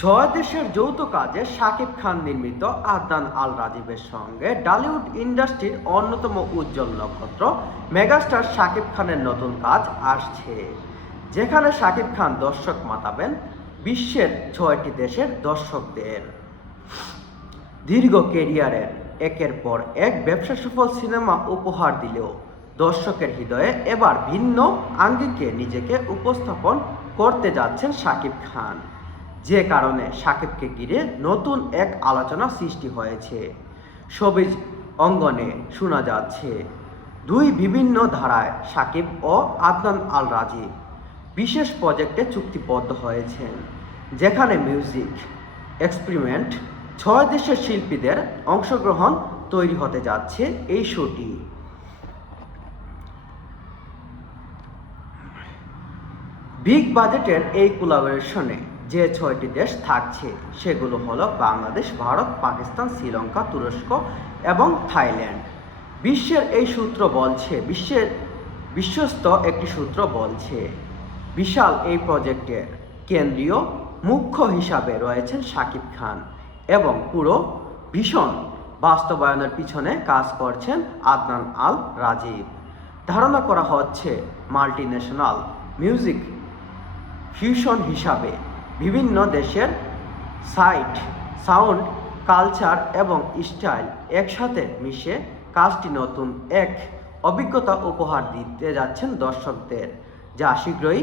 ছয় দেশের যৌথ কাজে শাকিব খান নির্মিত আদনান আল রাজীবের সঙ্গে টলিউড ইন্ডাস্ট্রির অন্যতম উজ্জ্বল নক্ষত্র মেগাস্টার শাকিব খানের নতুন কাজ আসছে, যেখানে শাকিব খান দর্শক মাতাবেন বিশ্বের 6টি দেশের দর্শকদের। দীর্ঘ কেরিয়ারের একের পর এক ব্যবসা সফল সিনেমা উপহার দিলেও দর্শকের হৃদয়ে এবার ভিন্ন আঙ্গিকে নিজেকে উপস্থাপন করতে যাচ্ছেন শাকিব খান, যে কারণে শাকিবকে ঘিরে নতুন এক আলোচনা সৃষ্টি হয়েছে। শোবিজ অঙ্গনে শোনা যাচ্ছে দুই বিভিন্ন ধারায় শাকিব ও আদনান আল রাজীব বিশেষ প্রজেক্টে চুক্তিবদ্ধ হয়েছেন, যেখানে মিউজিক এক্সপেরিমেন্ট 6 দেশের শিল্পীদের অংশগ্রহণ তৈরি হতে যাচ্ছে এই শোটি। বিগ বাজেটের এই কোলাবোরেশনে যে 6টি দেশ থাকছে সেগুলো হলো বাংলাদেশ, ভারত, পাকিস্তান, শ্রীলঙ্কা, তুরস্ক এবং থাইল্যান্ড। বিশ্বস্ত একটি সূত্র বলছে বিশাল এই প্রজেক্টের কেন্দ্রীয় মুখ্য হিসাবে রয়েছেন শাকিব খান এবং পুরো ভীষণ বাস্তবায়নের পিছনে কাজ করছেন আদনান আল রাজীব। ধারণা করা হচ্ছে মাল্টিন্যাশনাল মিউজিক ফিউশন হিসাবে বিভিন্ন দেশের সাউন্ড, কালচার এবং স্টাইল একসাথে মিশে কাজটি নতুন এক অভিজ্ঞতা উপহার দিতে যাচ্ছেন দর্শকদের, যা শীঘ্রই